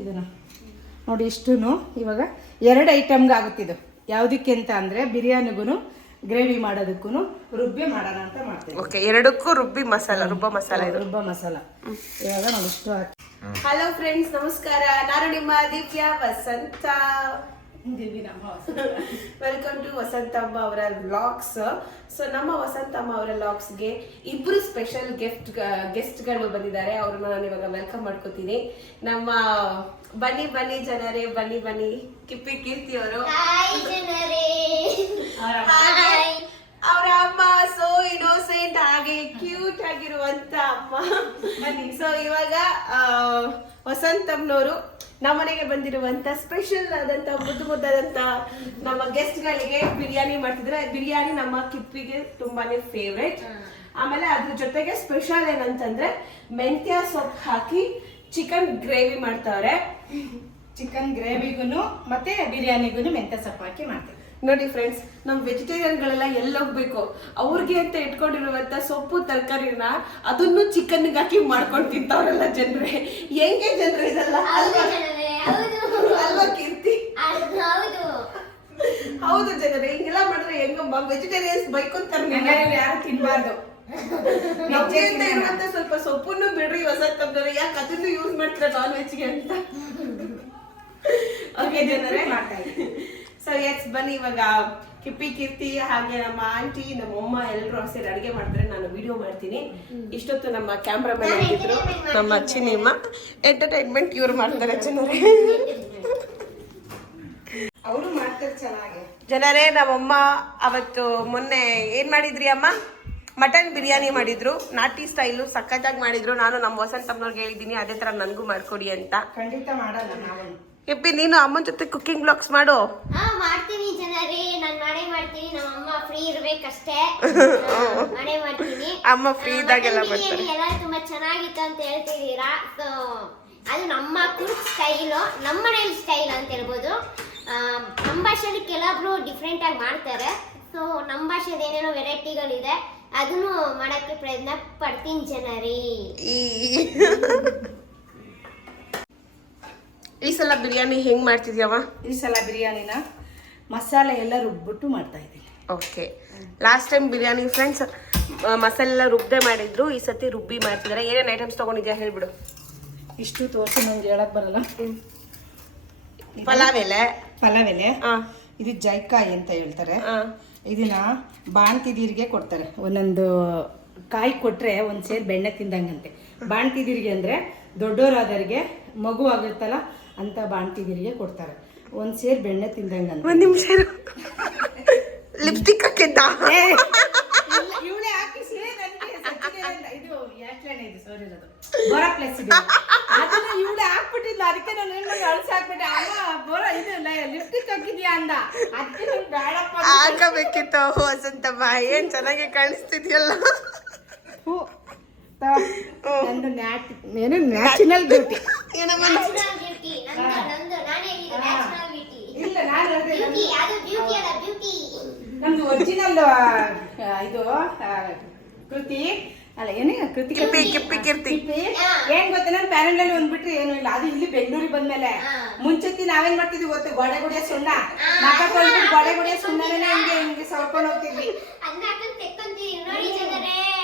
ಇದನ್ನ. ನೋಡಿ ಇಷ್ಟು ಇವಾಗ ಎರಡು ಐಟಮ್ಗೆ ಆಗುತ್ತಿದ್ದು ಯಾವುದಕ್ಕೆ ಅಂತ ಅಂದರೆ ಬಿರಿಯಾನಿಗೂ ಗ್ರೇವಿ ಮಾಡೋದಕ್ಕೂ ರುಬ್ಬಿ ಮಾಡೋಣ ಅಂತ ಮಾಡ್ತೀವಿ. ಓಕೆ ಎರಡಕ್ಕೂ ರುಬ್ಬಿ ಮಸಾಲ ರುಬ್ಬ ಮಸಾಲ ಇದು. ರುಬ್ಬ ಮಸಾಲ. ಇವಾಗ ನಾವು ಇಷ್ಟು ಹಾಕಿ. ಹಲೋ ಫ್ರೆಂಡ್ಸ್ ನಮಸ್ಕಾರ. ನಾನು ನಿಮ್ಮ ದಿವ್ಯಾ ವಸಂತ. ವೆಲ್ಕಮ್ ಟು ವಸಂತಮ್ಮ ಅವರ ವ್ಲಾಗ್ಸ್ ಸೊ ನಮ್ಮ ವಸಂತಮ್ಮ ಅವರ ವ್ಲಾಗ್ಸ್ಗೆ ಇಬ್ರು ಸ್ಪೆಷಲ್ ಗಿಫ್ಟ್ ಗೆಸ್ಟ್ಗಳು ಬಂದಿದ್ದಾರೆ. ಅವ್ರನ್ನ ನಾನು ಇವಾಗ ವೆಲ್ಕಮ್ ಮಾಡ್ಕೋತೀನಿ. ನಮ್ಮ ಬನ್ನಿ ಬನ್ನಿ ಜನರೇ ಬನ್ನಿ ಬನ್ನಿ. ಕಿಪ್ಪಿ ಕೀರ್ತಿ ಅವರು. ಹಾಯ್ ಜನರೇ. ಹಾಗೆ ಅವರ ಅಮ್ಮ. ಸೋ ಇನೋಸೆಂಟ್ ಹಾಗೆ ಕ್ಯೂಟ್ ಆಗಿರುವಂತ ಅಮ್ಮ. ಸೊ ಇವಾಗ ವಸಂತಮ್ಮನವರು ವಸಂತಮ್ನವರು ನಮ್ಮನೆಗೆ ಬಂದಿರುವಂತ ಸ್ಪೆಷಲ್ ಆದಂತ, ಮುದ್ದು ಮುದ್ದಾದಂತ ನಮ್ಮ ಗೆಸ್ಟ್ ಗಳಿಗೆ ಬಿರಿಯಾನಿ ಮಾಡ್ತಿದ್ರೆ, ಬಿರಿಯಾನಿ ನಮ್ಮ ಕಿಪ್ಪಿಗೆ ತುಂಬಾನೇ ಫೇವ್ರೇಟ್ ಆಮೇಲೆ ಅದ್ರ ಜೊತೆಗೆ ಸ್ಪೆಷಲ್ ಏನಂತಂದ್ರೆ ಮೆಂತ್ಯ ಸೊಪ್ಪು ಹಾಕಿ ಚಿಕನ್ ಗ್ರೇವಿ ಮಾಡ್ತಾವ್ರೆ. ಚಿಕನ್ ಗ್ರೇವಿಗೂ ಮತ್ತೆ ಬಿರಿಯಾನಿಗೂ ಮೆಂತ್ಯ ಸೊಪ್ಪು ಹಾಕಿ ಮಾಡ್ತೀವಿ. ನೋಡಿ ಫ್ರೆಂಡ್ಸ್ ನಮ್ ವೆಜಿಟೇರಿಯನ್ಗಳೆಲ್ಲ ಎಲ್ಲ ಹೋಗ್ಬೇಕು ಅವ್ರಿಗೆ ಅಂತ ಇಟ್ಕೊಂಡಿರುವಂತ ಸೊಪ್ಪು ತರಕಾರಿನ ಅದನ್ನು ಚಿಕನ್ ಹಾಕಿ ಮಾಡ್ಕೊಂಡು ತಿಂತಾವ್ರಲ್ಲ ಜನರೇ. ಹೆಂಗೆ ಜನರು ಇದೆಲ್ಲ? ಹೌದು ಅಲ್ವಾ? ಕೀರ್ತಿ? ಹೌದು. ಹೌದು ಜನರೇ ಹಿಂಗೆಲ್ಲ ಮಾಡಿದ್ರೆ ಹೆಂಗಮ್ಮ ವೆಜಿಟೇರಿಯನ್ಸ್ ಬೈಕೊಂತಾರೆ ಯಾರು ತಿನ್ಬಾರ್ದು. ನಮ್ಗೆ ಅಂತ ಇರುವಂತ ಸ್ವಲ್ಪ ಸೊಪ್ಪನ್ನು ಬಿಡ್ರಿ ಹೊಸ ತಂದ್ರೆ ಯಾಕೆ ಅದನ್ನು ಯೂಸ್ ಮಾಡ್ತಾರೆ ನಾನ್ ವೆಜ್ಗೆ ಅಂತ? ಓಕೆ ಜನರೇ. ಮಾಡ್ತಾ ಸೊ ಎಸ್ ಬನ್ನಿ ಇವಾಗ ಕಿಪ್ಪಿ ಕೀರ್ತಿ ಹಾಗೆ ನಮ್ಮ ಆಂಟಿ ನಮ್ಮ ಅಮ್ಮ ಎಲ್ಲರೂ ಸೇರಿ ಅಡಿಗೆ ಮಾಡಿದ್ರೆ ನಾನು ವಿಡಿಯೋ ಮಾಡ್ತೀನಿ. ಇಷ್ಟೊತ್ತು ನಮ್ಮ ಕ್ಯಾಮ್ರಾಮನ್ ಆಗಿದ್ರು ನಮ್ಮ ಚಿನಿಮ್ಮ ಎಂಟರ್ಟೈನ್ಮೆಂಟ್ ಇವ್ರು ಮಾಡ್ತಾರೆ ಜನರೇ. ಅವರು ಮಾಡ್ತಾರೆ ಚೆನ್ನಾಗಿ. ಜನರೇ ನಮ್ಮಮ್ಮ ಅವತ್ತು ಮೊನ್ನೆ ಏನ್ ಮಾಡಿದ್ರಿ ಅಮ್ಮ? ಮಟನ್ ಬಿರಿಯಾನಿ ಮಾಡಿದ್ರು. ನಾಟಿ ಸ್ಟೈಲು ಸಖತ್ತಾಗಿ ಮಾಡಿದ್ರು. ನಾನು ನಮ್ಮ ವಸಂತಮ್ಮನವ್ರಿಗೆ ಹೇಳಿದ್ದೀನಿ ಅದೇ ತರ ನನಗೂ ಮಾಡ್ಕೊಡಿ ಅಂತ. ಖಂಡಿತ ಮಾಡಲ್ಲ ನಾವು ಕಿಪ್ಪಿ ನೀನು ಅಮ್ಮನ ಜೊತೆ ಕುಕ್ಕಿಂಗ್ ಬ್ಲಾಗ್ಸ್ ಮಾಡು. ಹಾ ಮಾಡ್ತೀನಿ ಜನರಿ. ನಾನು ಮಾಡೇ ಮಾಡ್ತೀನಿ. ನಮ್ಮ ಅಮ್ಮ ಫ್ರೀ ಇರಬೇಕಷ್ಟೇ. ಮಾಡೇ ಮಾಡ್ತೀನಿ. ಅಮ್ಮ ಫ್ರೀ ಇದ್ದಾಗೆಲ್ಲ ಮಾಡ್ತಾರೆ. ಎಲ್ಲ ತುಂಬಾ ಚೆನ್ನಾಗಿತ್ತು ಅಂತ ಹೇಳ್ತಿದ್ದೀರಾ? ಸೊ ಅದು ನಮ್ಮ ಕುಕ್ ಸ್ಟೈಲು ನಮ್ಮ ಮನೇಲಿ ಸ್ಟೈಲ್ ಅಂತ ಹೇಳ್ಬೋದು. ನಮ್ಮ ಭಾಷೆಯಲ್ಲಿ ಕೆಲವೊಬ್ರು ಡಿಫ್ರೆಂಟ್ ಆಗಿ ಮಾಡ್ತಾರೆ. ಸೊ ನಮ್ಮ ಭಾಷೆದ ಏನೇನೋ ವೆರೈಟಿಗಳಿದೆ ಅದನ್ನು ಮಾಡಕ್ಕೆ ಪ್ರಯತ್ನ ಪಡ್ತೀನಿ ಜನರೇ. ಈ ಸಲ ಬಿರಿಯಾನಿ ಹೆಂಗೆ ಮಾಡ್ತಿದ್ಯವ ಈ ಸಲ ಬಿರಿಯಾನಿನ ಮಸಾಲೆ ಎಲ್ಲ ರುಬ್ಬಿಟ್ಟು ಮಾಡ್ತಾ ಇದ್ದೀನಿ. Okay last time biryani friends ಮಸಾಲೆ ಎಲ್ಲ ರುಬ್ಬೆ ಮಾಡಿದ್ರು ಈ ಸತಿ ರುಬ್ಬಿ ಮಾಡ್ತಿದ್ದಾರೆ ಏನೇನು ಐಟಮ್ಸ್ ತಗೊಂಡಿದ್ಯಾ ಹೇಳ್ಬಿಡು. ಇಷ್ಟು ತೋರಿಸಿ ನಂಗೆ ಹೇಳಕ್ ಬರಲ್ಲ. ಪಲಾವ್ ಎಲೆ. ಪಲಾವ್ ಎಲೆ. ಇದು ಜೈಕಾಯಿ ಅಂತ ಹೇಳ್ತಾರೆ. ಆ, ಇದನ್ನ ಬಾಣ್ತಿದೀರಿಗೆ ಕೊಡ್ತಾರೆ. ಒಂದೊಂದು ಕಾಯಿ ಕೊಟ್ರೆ ಒಂದು ಸೇರ್ ಬೆಣ್ಣೆ ತಿಂದಂಗಂತೆ. ಬಾಣ್ತಿದೀರಿಗೆ ಅಂದ್ರೆ ದೊಡ್ಡೋರಾದವ್ರಿಗೆ ಮಗು ಆಗುತ್ತಲ್ಲ ಅಂತ ಬಾಣ್ತಿದೀರಿಗೆ ಕೊಡ್ತಾರೆ. ಒಂದ್ ಸೇರ್ ಬೆಣ್ಣೆ ತಿಂದಂಗಂತೆ. ಒಂದ್ ನಿಮಿಷ ಲಿಪ್ಸ್ಟಿಕ್ ಹಾಕಿದ್ದ? ಇವಳೆ ಹಾಕಿಸಿ ನನಗೆ ಇದು ಯಾಕ್ಲೇನೆ ಇದು ಸೋರಿ ಇರೋದು? ಬೋರಾ ಪ್ಲೇಸ್ ಇದು. ಅದನ್ನ ಇವಳೆ ಹಾಕ್ಬಿಟ್ಟಿದ್ಲ. ಅದಕ್ಕೆ ನಾನು ಏನ್ ಮಾಡಿ ಅಳ್ಸಿ ಹಾಕ್ಬಿಟ್ಟೆ. ಅಮ್ಮ ಬೋರ ಇದು ಲಿಪ್ಸ್ಟಿಕ್ ಹಾಕಿದ್ಯಾ ಅಂದ. ಅದಕ್ಕೆ ನಾನು ಬೇಡಪ್ಪ ಅಂತ ಹಾಕಬೇಕಿತ್ತು ವಸಂತಮ್ಮ. ಏನ್ ಚೆನ್ನಾಗಿ ಕಾಣಿಸ್ತಿದ್ಯಲ್ಲ? ಹೂ. ನಂದು ನ್ಯಾಟ್ ಏನು ನ್ಯಾಷನಲ್ ಬ್ಯೂಟಿ ಇಲ್ಲ ನಾನು ನಮ್ದು ಒರಿಜಿನಲ್ ಇದು ಕೃತಿ. ಅಲ್ಲ ಏನೇ ಕೃತಿ ಕಿಪ್ಪಿ ಕಿಪ್ಪಿ ಕೀರ್ತಿ. ಏನ್ ಗೊತ್ತಾ ನಾನು ಅಲ್ಲಿ ಒಂದ್ಬಿಟ್ರೆ ಏನು ಇಲ್ಲ. ಅದು ಇಲ್ಲಿ ಬೆಂಗಳೂರಿಗೆ ಬಂದ್ಮೇಲೆ. ಹಾ. ಮುಂಚೆತಿ ನಾವೇನ್ ಮಾಡ್ತಿದ್ವಿ ಗೊತ್ತು ಗೋಡೆ ಗುಡಿಯ ಸುಣ್ಣ. ಮಕ ತೊಳ್ಬಿಟ್ಟು ಗೋಡೆ ಗುಡಿಯ ಸುಣ್ಣನೇ ಹಿಂಗೆ ಹಿಂಗೆ ಸವರ್ಕೊಂಡು ಹೋಗ್ತಿದ್ವಿ.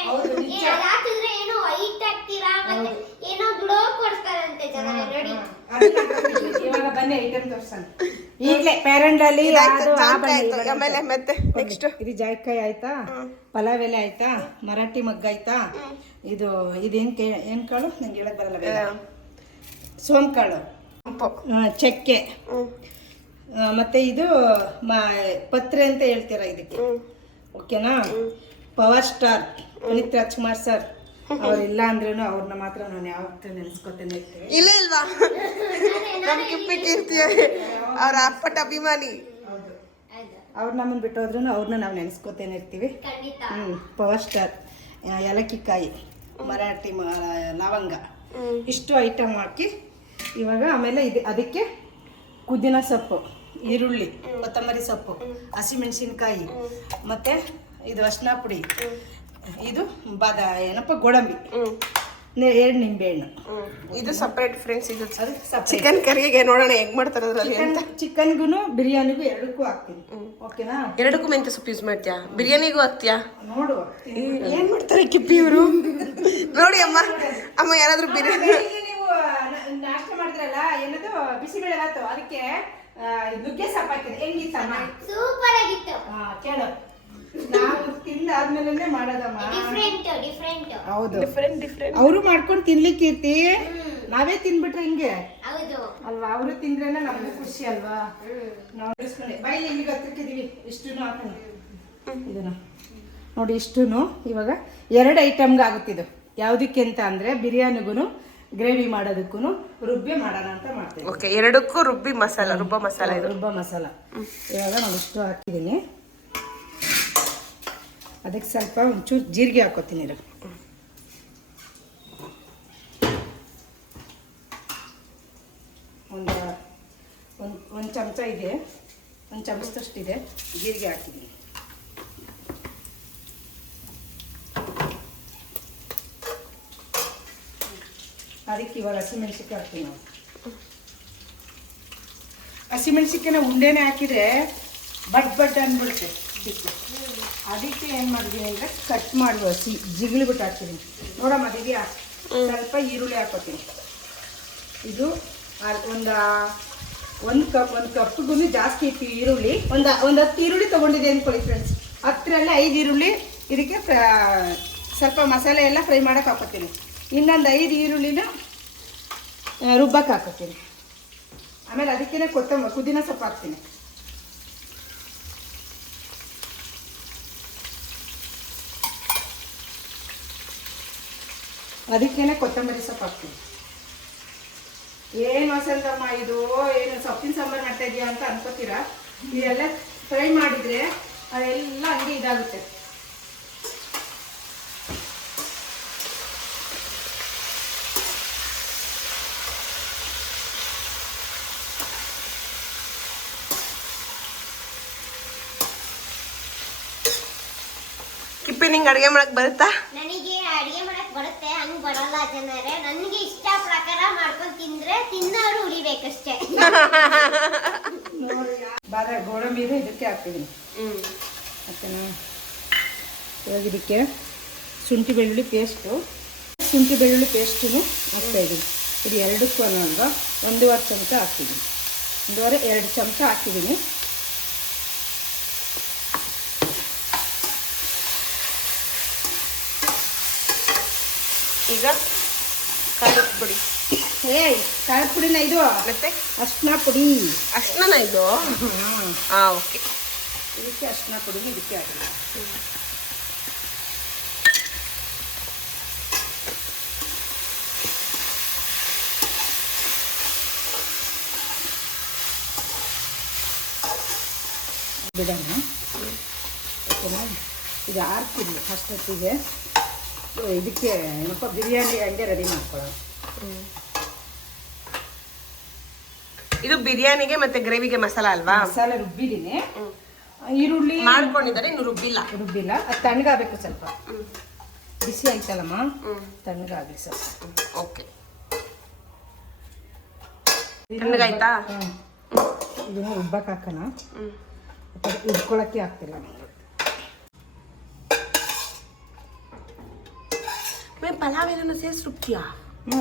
ಹೌದು, ನಿಜ. ಏ, ಅದ್ ಹಾಕಿದ್ರೆ ಏನೋ ವೈಟ್ ಆಗ್ತೀರಾ ಮತ್ತೆ ಏನೋ ಗ್ಲೋ ಕೊಡ್ತಾರಂತೆ ಜನರೇ ನೋಡಿ ಅದನ್ನ ಹಾಕ್ತಿದ್ವಿ. ಇವಾಗ ಬನ್ನಿ ಐಟಮ್ ತೋರ್ಸಣ. ಈಗ್ಲೇ ಪ್ಯಾರೆಂಟ್ ಅಲ್ಲಿ ಆಮೇಲೆ ಮತ್ತೆ ನೆಕ್ಸ್ಟ್ ಇದು ಜಾಯ್ಕಾಯಿ ಆಯ್ತಾ? ಪಲಾವ್ ಎಲೆ ಆಯ್ತಾ? ಮರಾಠಿ ಮಗ್ಗ ಆಯ್ತಾ? ಇದು ಇದೇನ್ ಕೇ ಏನ್ ಕಾಳು? ನಂಗೆ ಹೇಳಕ್ ಬರಲ್ಲ. ಸೋಮ್ ಕಾಳು. ಚಕ್ಕೆ. ಮತ್ತೆ ಇದು ಮ ಪತ್ರೆ ಅಂತ ಹೇಳ್ತೀರಾ ಇದಕ್ಕೆ? ಓಕೆನಾ? Power star Puneeth Rajkumar sir. ಅವ್ರಿಲ್ಲ ಅಂದ್ರೂ ಅವ್ರನ್ನ ಮಾತ್ರ ನಾನು ಯಾವತ್ತೂ ನೆನೆಸ್ಕೊತೇನೆ ಇಲ್ಲ ಇಲ್ವಾ? ನಮ್ ಕಿಪ್ಪಿ ಕೀರ್ತಿ ಅವ್ರ ಅಪ್ಪಟ ಅಭಿಮಾನಿ. ಅವ್ರು ನಮ್ಮನ್ನ ಬಿಟ್ಟು ಹೋದ್ರೂ ಅವ್ರನ್ನ ನಾವು ನೆನೆಸ್ಕೊತೇನೆ ಇರ್ತೀವಿ. ಖಂಡಿತ. ಹ್ಮ್ ಪವರ್ ಸ್ಟಾರ್ ಏಲಕ್ಕಿಕಾಯಿ ಮರಾಠಿ ಮ ಲವಂಗ. ಇಷ್ಟು ಐಟಮ್ ಹಾಕಿ ಇವಾಗ ಆಮೇಲೆ ಇದು ಅದಕ್ಕೆ ಕುದಿನ ಸೊಪ್ಪು ಈರುಳ್ಳಿ ಕೊತ್ತಂಬರಿ ಸೊಪ್ಪು ಹಸಿಮೆಣಸಿನ್ಕಾಯಿ ಮತ್ತೆ ಇದು ಅರ್ಶಿನ ಪುಡಿ. ಇದು ಬಾದ ಏನಪ್ಪ ಗೋಡಂಬಿ. ಎರಡು ನಿಂಬೆ ಹಣ್ಣು ಇದು ಸಪ್ರೇಟ್ ಫ್ರೆಂಡ್ಸ್ ಇದು ಸರ್. ಚಿಕನ್ ಕರಿಗೆ ನೋಡೋಣ ಹೆಂಗ್ ಮಾಡ್ತಾರೆ ಅದರಲ್ಲಿ ಅಂತ. ಚಿಕನ್ಗೂ ಬಿರಿಯಾನಿಗೂ ಎರಡಕ್ಕೂ ಹಾಕ್ತೀನಿ. ಓಕೆನಾ? ಎರಡಕ್ಕೂ ಮೆಂತ್ಯ ಸೊಪ್ಪು ಯೂಸ್ ಮಾಡ್ತೀಯಾ? ಬಿರಿಯಾನಿಗೂ ಹಾಕ್ತೀಯಾ? ನೋಡು ಏನ್ ಮಾಡ್ತಾರೆ ಕಿಪ್ಪಿ ಇವರು? ನೋಡಿ ಅಮ್ಮ. ಅಮ್ಮ ಯಾರಾದ್ರೂ ಬಿರಿಯಾನಿ ನಾಷ್ಟ ಮಾಡಿದ್ರಲ್ಲ ಏನದು? ಬಿಸಿಬೇಳೆ ಅದಕ್ಕೆ ನುಗ್ಗೆ ಸೊಪ್ಪು ಹಾಕಿದ್ರೆ ಹೆಂಗಿತ್ತಮ್ಮ? ಸೂಪರ್ ಆಗಿತ್ತು ಕೇಳು. ನಾವು ತಿಂದಾದ್ಮೇಲೆ ಮಾಡೋದಮ್ಮ. ಡಿಫ್ರೆಂಟ್ ಡಿಫ್ರೆಂಟ್ ಹೌದು. ಡಿಫ್ರೆಂಟ್ ಡಿಫ್ರೆಂಟ್ ಅವರು ಮಾಡ್ಕೊಂಡು ತಿನ್ಲಿಕ್ಕೈತಿ ನಾವೇ ತಿನ್ಬಿಟ್ರೆ ಹಿಂಗೆ? ಹೌದು. ಅಲ್ವಾ? ಅವರು ತಿಂದ್ರೇನೆ ನಮಗೂ ಖುಷಿ ಅಲ್ವಾ? ನಾವು ಬೈಲಿ ಇಲ್ಲಿಗೆ ಹತ್ತಿಕ್ಕಿದೀವಿ. ಇಷ್ಟು ಹಾಕೋಣ ಇದನ್ನ. ನೋಡಿ ಇಷ್ಟು ಇವಾಗ ಎರಡು ಐಟಮ್ಗೆ ಆಗುತ್ತಿದ್ದು ಯಾವುದಕ್ಕೆ ಅಂತ ಅಂದರೆ ಬಿರಿಯಾನಿಗೂ ಗ್ರೇವಿ ಮಾಡೋದಕ್ಕೂ ರುಬ್ಬಿ ಮಾಡೋಣ ಅಂತ ಮಾಡ್ತೀವಿ ಓಕೆ ಎರಡಕ್ಕೂ ರುಬ್ಬಿ ಮಸಾಲ ರುಬ್ಬ ಮಸಾಲ ಇದು. ರುಬ್ಬ ಮಸಾಲ. ಇವಾಗ ನಾವು ಇಷ್ಟು ಹಾಕಿದ್ದೀನಿ. ಅದಕ್ಕೆ ಸ್ವಲ್ಪ ಒಂಚೂರು ಜೀರಿಗೆ ಹಾಕೋತೀನಿ ಇರು. ಒಂದು ಒಂದು ಒಂದು ಚಮಚ ಇದೆ. ಒಂದು ಚಮಚದಷ್ಟಿದೆ ಜೀರಿಗೆ ಹಾಕಿದ್ದೀನಿ. ಅದಕ್ಕೆ ಇವಾಗ ಹಸಿಮೆಣ್ಸಿಕಾಯಿ ಹಾಕ್ತೀವಿ ನಾವು. ಹಸಿಮೆಣ್ಸಿಕಾಯಿನ ಉಂಡೆನೇ ಹಾಕಿದ್ರೆ ಬಡ್ ಬಡ್ ಅಂದ್ಬಿಡುತ್ತೆ ಇದಕ್ಕೆ ಅದಕ್ಕೆ ಏನು ಮಾಡಿದ್ದೀನಿ ಅಂದರೆ ಕಟ್ ಮಾಡುವ ಹಸಿ ಜಿಗಿಳಿ ಬಿಟ್ಟು ಹಾಕ್ತೀನಿ ನೋಡಮ್ಮ ದಿವ್ಯಾ ಸ್ವಲ್ಪ ಈರುಳ್ಳಿ ಹಾಕೋತೀನಿ. ಇದು ಒಂದು ಒಂದು ಕಪ್ ಒಂದು ಕಪ್ಗೂ ಜಾಸ್ತಿ ಇತ್ತು ಈರುಳ್ಳಿ. ಒಂದು ಒಂದು ಹತ್ತು ಈರುಳ್ಳಿ ತೊಗೊಂಡಿದೆ ಅಂದ್ಕೊಳ್ಳಿ ಫ್ರೆಂಡ್ಸ್ ಹತ್ತರಲ್ಲಿ ಐದು ಈರುಳ್ಳಿ ಇದಕ್ಕೆ ಸ್ವಲ್ಪ ಮಸಾಲೆ ಎಲ್ಲ ಫ್ರೈ ಮಾಡೋಕೆ ಹಾಕೋತೀನಿ. ಇನ್ನೊಂದು ಐದು ಈರುಳ್ಳಿನ ರುಬ್ಬಕ್ಕೆ ಹಾಕೋತೀನಿ. ಆಮೇಲೆ ಅದಕ್ಕೇ ಕೊತ್ತಂಬ ಪುದೀನ ಸೊಪ್ಪು ಹಾಕ್ತೀನಿ. ಅದಕ್ಕೇನೆ ಕೊತ್ತಂಬರಿ ಸೊಪ್ಪು ಹಾಕ್ತೀನಿ. ಏನು ವಸಂತಮ್ಮ ಇದು? ಏನು ಸೊಪ್ಪಿನ ಸಾಂಬಾರು ಮಾಡ್ತಾ ಇದೆಯಾ ಅಂತ ಅನ್ಕೋತೀರಾ? ಇದೆಲ್ಲ ಫ್ರೈ ಮಾಡಿದ್ರೆ ಅದೆಲ್ಲ ಹಂಗೆ ಇದಾಗುತ್ತೆ. ನಿಂಗೆ ಅಡುಗೆ ಮಾಡಕ್ ಬರುತ್ತಾ? ಬರಲ್ಲ ಜನರೇ. ನನಗೆ ಇಷ್ಟ ಪ್ರಕಾರ ಮಾಡ್ಕೊಂಡು ತಿಂದ್ರೆ ತಿನ್ನೋರು ಉಳಿಬೇಕಷ್ಟೇ ಬಾದ ಗೋಡಂಬಿ ಇದೆ ಇದಕ್ಕೆ ಹಾಕ್ತಿದ್ದೀನಿ ಹ್ಮ್. ಓಕೆನಾ ಇವಾಗ ಇದಕ್ಕೆ ಶುಂಠಿ ಬೆಳ್ಳುಳ್ಳಿ ಪೇಸ್ಟು. ಶುಂಠಿ ಬೆಳ್ಳುಳ್ಳಿ ಪೇಸ್ಟು ಹಾಕ್ತಾ ಇದ್ದೀನಿ. ಇದು ಎರಡಕ್ಕೂ ಅಲ್ವಾ? ಒಂದೂವರೆ ಚಮಚ ಹಾಕ್ತಿದ್ದೀನಿ ಒಂದೂವರೆ ಎರಡು ಚಮಚ ಹಾಕಿದ್ದೀನಿ. ಈಗ ಖಾರದ ಪುಡಿ. ಏಯ್ ಖಾರದ ಪುಡಿನ ಇದು? ಮತ್ತೆ? ಅರ್ಶಿನ ಪುಡಿ. ಅಷ್ಟನ ಇದು? ಹಾಂ ಹಾ ಓಕೆ. ಇದಕ್ಕೆ ಅರ್ಶಿನ ಪುಡಿ ಇದಕ್ಕೆ ಹಾಕಿ ಬಿಡೋಣ. ಓಕೆನಾ? ಇದು ಆರ್ತಿರ್ಲಿ ಫಸ್ಟ್ ಹೊತ್ತಿಗೆ. ಸೊ ಇದಕ್ಕೆ ಏನಪ್ಪ ಬಿರಿಯಾನಿ ಹಂಗೆ ರೆಡಿ ಮಾಡ್ಕೊಳ್ಳೋಣ. ಇದು ಬಿರಿಯಾನಿಗೆ ಮತ್ತೆ ಗ್ರೇವಿಗೆ ಮಸಾಲ ಅಲ್ವಾ? ಮಸಾಲೆ ರುಬ್ಬಿದ್ದೀನಿ. ಈರುಳ್ಳಿ ಮಾಡ್ಕೊಂಡಿದ್ದಾರೆ ಇನ್ನು ರುಬ್ಬಿಲ್ಲ. ರುಬ್ಬಿಲ್ಲ. ಅದು ತಣ್ಣಗಾಗಬೇಕು ಸ್ವಲ್ಪ. ಬಿಸಿ ಆಯ್ತಲ್ಲಮ್ಮ? ತಣ್ಣಗಾಗಲಿ ಸ್ವಲ್ಪ. ಓಕೆ. ತಣ್ಣಗಾಯ್ತಾ. ಇದನ್ನ ರುಬ್ಬಕ್ಕೆ ಹಾಕೋಣ. ಇಟ್ಕೊಳಕ್ಕೆ ಆಗ್ತಿಲ್ಲ. ಪಲಾವ್ ಏನನ್ನ ಸೇರಿಸಿ ರುಬ್ತೀಯಾ ಹ್ಞೂ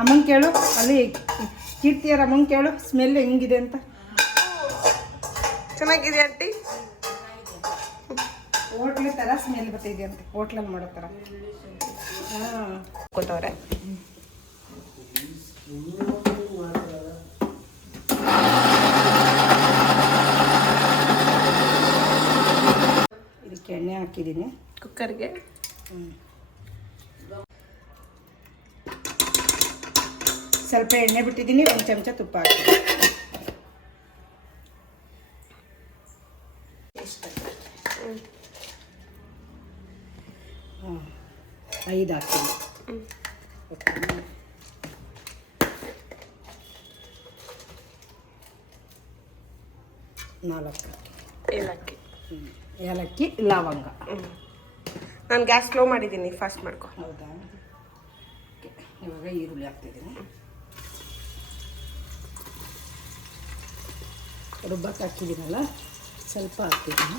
ಅಮ್ಮಂಗೆ ಕೇಳು ಅಲ್ಲಿ ಕೀರ್ತಿಯರ ಅಮ್ಮಂಗೆ ಕೇಳು ಸ್ಮೆಲ್ ಹೆಂಗಿದೆ ಅಂತ. ಚೆನ್ನಾಗಿದೆ ಆಂಟಿ. ಹೋಟ್ಲ್ ಥರ ಸ್ಮೆಲ್ ಬರ್ತಿದೆ ಅಂತ ಹೋಟ್ಲಲ್ಲಿ ಮಾಡೋ ಥರ ಹಾಂ ಕೊಟ್ಟವ್ರೆ. ಇದಕ್ಕೆ ಎಣ್ಣೆ ಹಾಕಿದ್ದೀನಿ. ಕುಕ್ಕರ್ಗೆ ಸ್ವಲ್ಪ ಎಣ್ಣೆ ಬಿಟ್ಟಿದ್ದೀನಿ ಒಂದು ಚಮಚ ತುಪ್ಪ ಹಾಕ್ತೀನಿ. ಹಾಂ ಐದು ಹಾಕ್ತೀನಿ? ನಾಲ್ಕು ಏಲಕ್ಕಿ. ಏಲಕ್ಕಿ ಲವಂಗ. ನಾನು ಗ್ಯಾಸ್ ಸ್ಲೋ ಮಾಡಿದ್ದೀನಿ ಫಾಸ್ಟ್ ಮಾಡ್ಕೊ. ಹೌದಾ? ಇವಾಗ ಈರುಳ್ಳಿ ಹಾಕ್ತಿದ್ದೀನಿ. ರುಬ್ಬಕ್ಕೆ ಹಾಕಿದ್ದೀನಲ್ಲ ಸ್ವಲ್ಪ ಹಾಕಿದ್ದೀನಿ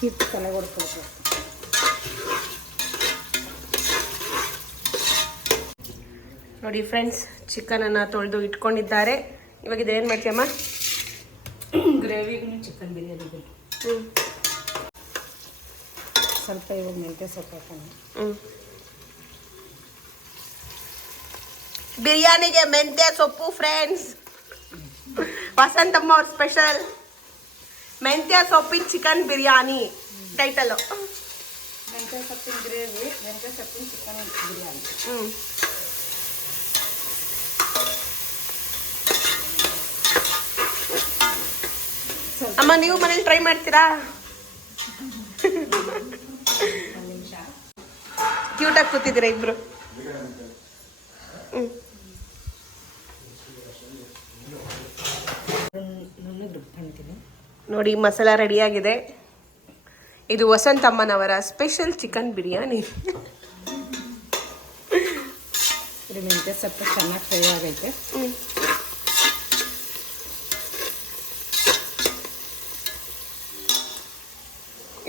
ಹಿಟ್ಟು ತಲೆ ಹೊಡ್ಕೊಳ್ಬೇಕು. ನೋಡಿ ಫ್ರೆಂಡ್ಸ್ ಚಿಕನನ್ನು ತೊಳೆದು ಇಟ್ಕೊಂಡಿದ್ದಾರೆ. ಇವಾಗ ಇದೇನು ಮಾಡ್ತೀಯಮ್ಮ ಗ್ರೇವಿಗೂ ಚಿಕನ್ ಬಿರಿಯಾನಿ ಹ್ಞೂ ಸ್ವಲ್ಪ ಇವಾಗ ಮೆಂತ್ಯ ಸೊಪ್ಪು ಹಾಕೋಣ. ಹ್ಞೂ ಬಿರಿಯಾನಿಗೆ ಮೆಂತ್ಯ ಸೊಪ್ಪು ಫ್ರೆಂಡ್ಸ್ ವಸಂತಮ್ಮ ಅವ್ರ ಸ್ಪೆಷಲ್ ಮೆಂತ್ಯ ಸೊಪ್ಪಿನ ಚಿಕನ್ ಬಿರಿಯಾನಿ ಟೈಟಲು ಮೆಂತ್ಯ ಸೊಪ್ಪಿನ ಗ್ರೇವಿ ಮೆಂತ್ಯ ಸೊಪ್ಪಿನ ಚಿಕನ್ ಬಿರಿಯಾನಿ ಹ್ಞೂ ಸ್ವಲ್ಪ ಅಮ್ಮ ನೀವು ಮನೇಲಿ ಟ್ರೈ ಮಾಡ್ತೀರಾ ಒಂದು ನಿಮಿಷ ಕ್ಯೂಟಾಗಿ ಕೂತಿದ್ದೀರಾ ಇಬ್ರು ಹ್ಞೂ ನೋಡಿ ಮಸಾಲ ರೆಡಿಯಾಗಿದೆ ಇದು ವಸಂತಮ್ಮನವರ ಸ್ಪೆಷಲ್ ಚಿಕನ್ ಬಿರಿಯಾನಿ. ಇದು ಮೆಂತ್ಯ ಸೊಪ್ಪು ಚೆನ್ನಾಗಿ ಫ್ರೈ ಆಗೈತೆ.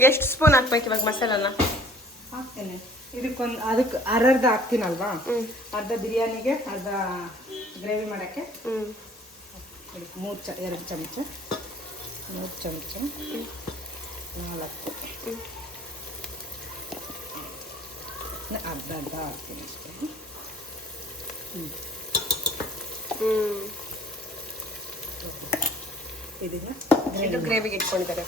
ಎಷ್ಟು ಸ್ಪೂನ್ ಹಾಕ್ಬೇಕು ಇವಾಗ ಮಸಾಲನ? ಹಾಕ್ತೇನೆ. ಇದಕ್ಕೊಂದು ಅದಕ್ಕೆ ಅರ್ಧ ಹಾಕ್ತೀನಲ್ವಾ. ಅರ್ಧ ಬಿರಿಯಾನಿಗೆ ಅರ್ಧ ಗ್ರೇವಿ ಮಾಡೋಕ್ಕೆ. ಮೂರು ಚ ಎರಡು ಚಮಚ. ಮೂರು ಚಮಚ. ನಾಲ್ಕು. ಅರ್ಧ ಅರ್ಧ ಹಾಕ್ತೀನಿ ಅಷ್ಟೇ. ಹ್ಞೂ ಇದನ್ನ ಇದು ಗ್ರೇವಿಗೆ ಇಟ್ಕೊಂಡಿದ್ದಾರೆ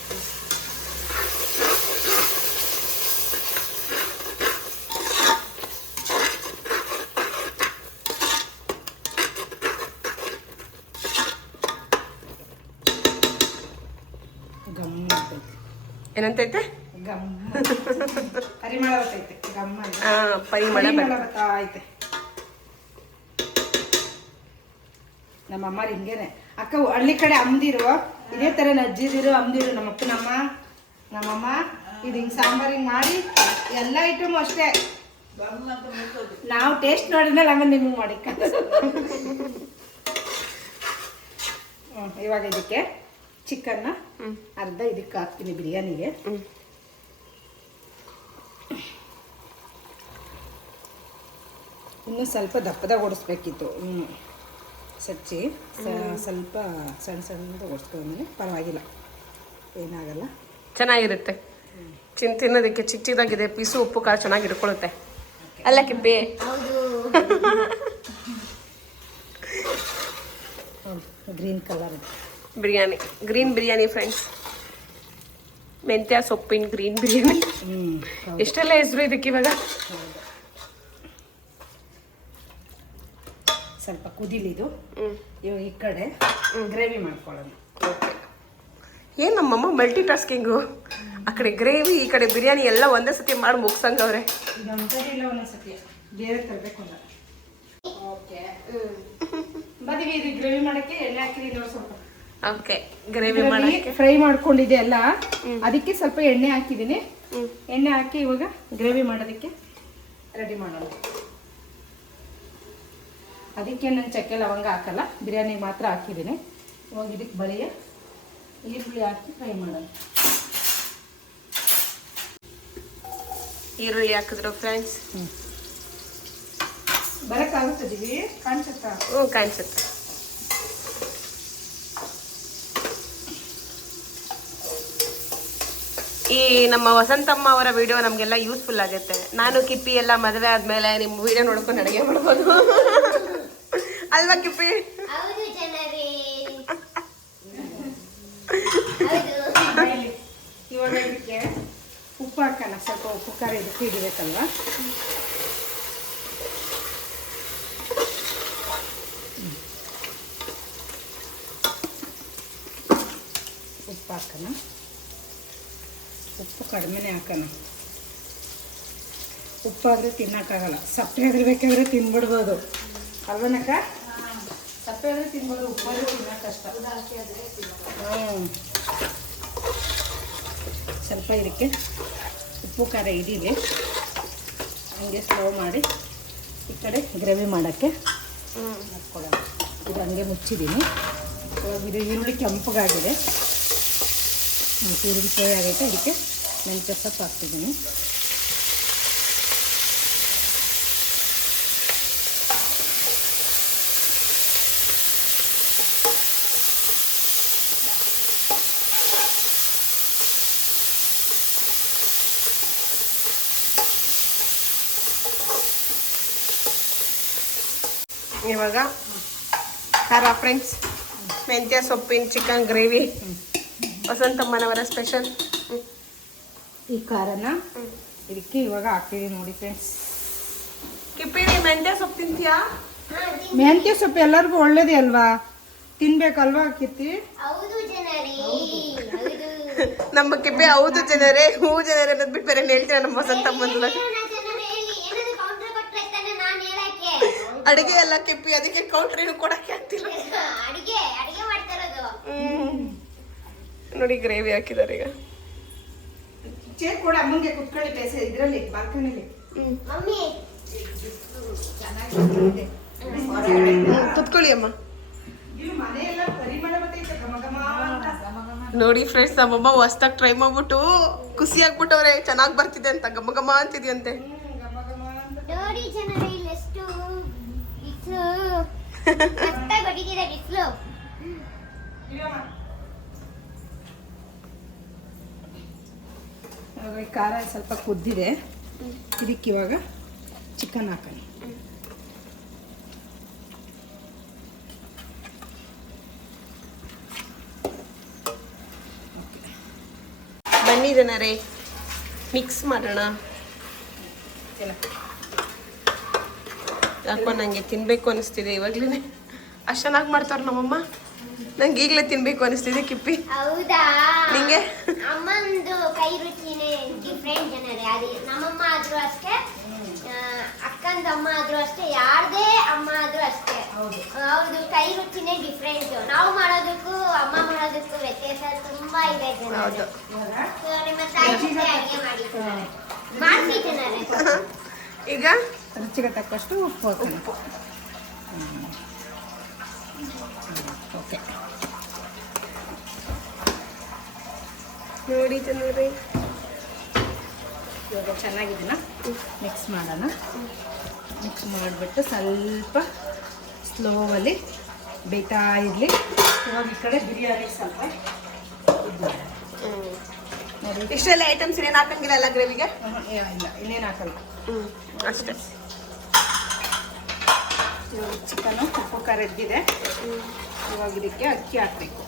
ಗಮ್ ಅಂತೈತೆ ಏನಂತೈತೆ? ಪರಿಮಳ ಪರಿಮಳ ಐತೆ. ನಮ್ಮ ಅಮ್ಮ ಹಿಂಗೇನೆ. ಅಕ್ಕ ಹಳ್ಳಿ ಕಡೆ ಅಮ್ದಿರು ಇದೇ ತರ ಅಜ್ಜಿದಿರು ಅಮ್ದಿರು ನಮ್ಮ ಅಪ್ಪನಮ್ಮ ನಮ್ಮಮ್ಮ ಇದು ಹಿಂಗೆ ಸಾಂಬಾರ್ ಹಿಂಗೆ ಮಾಡಿ ಎಲ್ಲ ಐಟಮ್ ಅಷ್ಟೇ. ನಾವು ಟೇಸ್ಟ್ ನೋಡಿದ್ಮೇಲೆ ಆಮೇಲೆ ನಿಮ್ಗೆ ಮಾಡಿ. ಇವಾಗ ಇದಕ್ಕೆ ಚಿಕನ್ನ. ಅರ್ಧ ಇದಕ್ಕೆ ಹಾಕ್ತೀನಿ ಬಿರಿಯಾನಿಗೆ. ಇನ್ನು ಸ್ವಲ್ಪ ದಪ್ಪದಾಗ ಓಡಿಸ್ಬೇಕಿತ್ತು. ಹ್ಞೂ ಸಚ್ಚಿ ಸ್ವಲ್ಪ ಸಣ್ಣ ಸಣ್ಣದ ಓಡಿಸ್ಕೊಂಡ್ಮೇಲೆ ಪರವಾಗಿಲ್ಲ. ಏನಾಗಲ್ಲ. ಚೆನ್ನಾಗಿರುತ್ತೆ. ಚಿನ್ ತಿನ್ನೋದಕ್ಕೆ ಚಿಕ್ಕ ಚಿಕ್ಕದಾಗಿದೆ ಪೀಸು ಉಪ್ಪು ಖಾರ ಚೆನ್ನಾಗಿ ಇಟ್ಕೊಳ್ಳುತ್ತೆ ಅಲ್ಲ ಹೌದು green colour. Biryani. Green biryani friends ಮೆಂತ್ಯ ಸೊಪ್ಪಿನ ಗ್ರೀನ್ ಬಿರಿಯಾನಿ. ಎಷ್ಟೆಲ್ಲ ಹೆಸರು ಇದಕ್ಕೆ ಇವಾಗ? ಸ್ವಲ್ಪ ಕುದಿಲಿದು. ಇವಾಗ ಈ ಕಡೆ ಗ್ರೇವಿ ಮಾಡ್ಕೊಳ್ಳೋಣ. ಓಕೆ ಏನು ನಮ್ಮಮ್ಮ ಮಲ್ಟಿ ಟಾಸ್ಕಿಂಗು ಆ ಕಡೆ ಗ್ರೇವಿ ಈ ಕಡೆ ಬಿರಿಯಾನಿ ಎಲ್ಲ ಒಂದೇ ಸತಿ ಮಾಡಿ ಮುಗ್ಸಂಗವ್ರೆ ಬೇರೆ ತರಬೇಕು ಅಂದ್ರೆ ಓಕೆ ಬದಿಗೆ ಇದು ಗ್ರೇವಿ ಮಾಡೋಕ್ಕೆ ಎಣ್ಣೆ ನೋಡಿ ಸ್ವಲ್ಪ. ಓಕೆ ಗ್ರೇವಿ ಮಾಡೋಕ್ಕೆ? ಫ್ರೈ ಮಾಡ್ಕೊಂಡಿದೆ ಅಲ್ಲ ಅದಕ್ಕೆ ಸ್ವಲ್ಪ ಎಣ್ಣೆ ಹಾಕಿದ್ದೀನಿ. ಎಣ್ಣೆ ಹಾಕಿ ಇವಾಗ ಗ್ರೇವಿ ಮಾಡೋದಕ್ಕೆ ರೆಡಿ ಮಾಡೋಣ. ಅದಕ್ಕೆ ನಾನು ಚಕ್ಕೆ ಲವಂಗ ಹಾಕಲ್ಲ ಬಿರಿಯಾನಿ ಮಾತ್ರ ಹಾಕಿದ್ದೀನಿ. ಇವಾಗ ಇದಕ್ಕೆ ಬಳಿಯ ಈರುಳ್ಳಿ ಹಾಕಿ ಫ್ರೈ ಮಾಡೋಣ. ಈರುಳ್ಳಿ ಹಾಕಿದ್ರು ಫ್ರೆಂಡ್ಸ್ ಬರೋಕ್ಕಾಗುತ್ತೆ ದಿವಿ ಕಾಣಿಸುತ್ತಾ? ಹ್ಞೂ ಕಾಣಿಸುತ್ತೆ. ಈ ನಮ್ಮ ವಸಂತಮ್ಮ ಅವರ ವಿಡಿಯೋ ನಮಗೆಲ್ಲ ಯೂಸ್ಫುಲ್ ಆಗುತ್ತೆ. ನಾನು ಕಿಪ್ಪಿ ಎಲ್ಲ ಮದುವೆ ಆದ್ಮೇಲೆ ನಿಮ್ಮ ವಿಡಿಯೋ ನೋಡ್ಕೊಂಡು ಅಡುಗೆ ಮಾಡ್ಬೋದು. ಅಲ್ವಾ ಕಿಪ್ಪಿ? ಇವಾಗ ಉಪ್ಪು ಹಾಕೋಣ ಸ್ವಲ್ಪ ಉಪ್ಪು ಖಾರ ಇದಕ್ಕೆ ಇಡಬೇಕಲ್ವಾ ಉಪ್ಪು ಹಾಕೋಣ ಉಪ್ಪು ಕಡಿಮೆನೇ ಹಾಕೋಣ ಉಪ್ಪಾದರೆ ತಿನ್ನೋಕ್ಕಾಗಲ್ಲ. ಸಪ್ಪೆ ಆದ್ರೆ ಬೇಕಾದ್ರೆ ತಿನ್ಬಿಡ್ಬೋದು. ಅಲ್ವನಕ್ಕ? ಸಪ್ಪೆ ಆದರೆ ತಿನ್ಬೋದು ಉಪ್ಪಾದ್ರೆ ತಿನ್ನೋಕೆ ಕಷ್ಟ. ಹ್ಞೂ ಸ್ವಲ್ಪ ಇದಕ್ಕೆ ಉಪ್ಪು ಖಾರ ಹಿಡೀಲಿ. ಹಂಗೆ ಸ್ಲೋ ಮಾಡಿ ಈ ಕಡೆ ಗ್ರೇವಿ ಮಾಡೋಕ್ಕೆ ಹಾಕ್ಕೊಳ್ಳೋಣ. ಇದು ಹಂಗೆ ಮುಚ್ಚಿದ್ದೀನಿ. ಇವಾಗ ಇದು ಈರುಳ್ಳಿ ಕೆಂಪಗಾಗಿದೆ. ಈರುಳ್ಳಿ ಫ್ರೈ ಆಗೈತೆ. ಅದಕ್ಕೆ ಮೆಂತ್ಯ ಸೊಪ್ಪು ಹಾಕ್ತಿದ್ದೀನಿ ಇವಾಗ ಖಾರ ಫ್ರೆಂಡ್ಸ್ ಮೆಂತ್ಯ ಸೊಪ್ಪಿನ ಚಿಕನ್ ಗ್ರೇವಿ ವಸಂತಮ್ಮನವರ ಸ್ಪೆಷಲ್ ಈ ಖಾರನ ಇದಕ್ಕೆ ಇವಾಗ ಹಾಕ್ತೀವಿ ನೋಡಿ ಫ್ರೆಂಡ್ಸ್ ಕಿಪ್ಪಿರಿ ಮೆಂತ್ಯ ಸೊಪ್ಪು ತಿಂತೀಯಾ? ಮೆಂತ್ಯ ಸೊಪ್ಪು ಎಲ್ಲರಿಗೂ ಒಳ್ಳೇದೇ ಅಲ್ವಾ? ತಿನ್ಬೇಕಲ್ವಾ ಕಿತ್ತಿ? ಹೌದು ಜನರೇ. ಹೌದು. ನಮ್ಮ ಕಿಪ್ಪಿ ಹೌದು ಜನರೇ ಹೂ ಜನರೇ ಅನ್ನೋದು ಬಿಟ್ಟು ಬೇರೆ ಹೇಳ್ತೀರಾ ನಮ್ಮ ವಸಂತಮ್ಮನ ಮೊದಲ ಅಡಿಗೆ ಎಲ್ಲ ಕಿಪ್ಪಿ ಅದಕ್ಕೆ ಕೌಂಟ್ರ್ ಏನು ಕೊಡಕ್ಕೆ ಆಗ್ತಿಲ್ಲ. ಅಡಿಗೆ ಅಡಿಗೆ ಮಾಡ್ತಾ ನೋಡಿ ಗ್ರೇವಿ ಹಾಕಿದ್ದಾರೆ ಈಗ. ಚೇರ್ ಕೂಡ ಅಮ್ಮಂಗೆ ಕುತ್ಕೊಳ್ಳಿ ಬೇಸ ಇದರಲ್ಲಿ ಬಾಲ್ಕನಿಲಿ ಮಮ್ಮಿ. ಚೆನ್ನಾಗಿದೆ. ಕುತ್ಕೊಳ್ಳಿ ಅಮ್ಮ. ನೋಡಿ ಫ್ರೆಂಡ್ಸ್ ನಮ್ಮಮ್ಮ ಹೊಸ್ದಾಗಿ ಟ್ರೈ ಮಾಡ್ಬಿಟ್ಟು ಖುಷಿ ಆಗ್ಬಿಟ್ಟವ್ರೆ. ಚೆನ್ನಾಗಿ ಬರ್ತಿದೆ ಅಂತ ಗಮ ಗಮ ಅಂತಿದ್ಯಂತೆ. ಬಿಸಿಲು. ಇವಾಗ ಖಾರ ಸ್ವಲ್ಪ ಕುದ್ದಿದೆ. ಇದಕ್ಕೆ ಇವಾಗ ಚಿಕನ್ ಹಾಕೋಣ. ಬನ್ನಿ ಜನರೇ ಮಿಕ್ಸ್ ಮಾಡೋಣ. ಯಾಕೋ ನಂಗೆ ತಿನ್ಬೇಕು ಅನಿಸ್ತಿದೆ ಇವಾಗ್ಲೇ. ಅಷ್ಟು ಚೆನ್ನಾಗಿ ಮಾಡ್ತಾರ ನಮ್ಮಮ್ಮ. ನಂಗೆ ಈಗಲೇ ತಿನ್ಬೇಕು ಅನಿಸ್ತಿದೆ ಕಿಪ್ಪಿ. ಹೌದಾ? ನಿಂಗೆ? ಅಮ್ಮಂದು ಕೈ ರುಚಿನೇ ಡಿಫ್ರೆಂಟ್ ಜನರೇ. ಅದು ನಮ್ಮಮ್ಮ ಆದ್ರೂ ಅಷ್ಟೇ ಆ, ಅಕ್ಕಂದು ಅಮ್ಮ ಆದ್ರೂ ಅಷ್ಟೇ ಯಾರ್ದೇ ಅಮ್ಮ ಆದ್ರೂ ಅಷ್ಟೇ. ಅವ್ರದ್ದು ಕೈ ರುಚಿನೇ ಡಿಫ್ರೆಂಟ್ ನಾವು ಮಾಡೋದಕ್ಕೂ ಅಮ್ಮ ಮಾಡೋದಕ್ಕೂ ವ್ಯತ್ಯಾಸ ತುಂಬಾ ಇದೆ ಹೌದು. ಜನರೇ ನಿಮ್ಮ ತಾಯಿ ಜೊತೆ ಅಡಿಗೆ ಮಾಡಿದ್ದಾರೆ ಜನರೇ. ಈಗ? ರುಚಿಗೆ ತಕ್ಕಷ್ಟು ಉಪ್ಪು ಹಾಕೋಣ. ನೋಡಿ ಜನರೇ. ಇವಾಗ ಚೆನ್ನಾಗಿದ್ದೀನ ಮಿಕ್ಸ್ ಮಾಡೋಣ. ಮಿಕ್ಸ್ ಮಾಡಿಬಿಟ್ಟು ಸ್ವಲ್ಪ ಸ್ಲೋವಲ್ಲಿ ಬೇಯ್ತಾ ಇರಲಿ. ಇವಾಗ ಈ ಕಡೆ ಬಿರಿಯಾನಿ ಸ್ವಲ್ಪ. ನೋಡಿ. ಇಷ್ಟೆಲ್ಲ ಐಟಮ್ಸ್ ಇನ್ನೇನು ಹಾಕಂಗಿಲ್ಲ ಅಲ್ಲ ಗ್ರೇವಿಗೆ? ಇಲ್ಲ ಇನ್ನೇನು ಹಾಕಲ್ಲ. ಹ್ಞೂ ಅಷ್ಟೇ. ಚಿಕನು ಉಪ್ಪು ಖಾರ ಎದ್ದಿದೆ ಇವಾಗ ಇದಕ್ಕೆ ಅಕ್ಕಿ ಹಾಕಬೇಕು.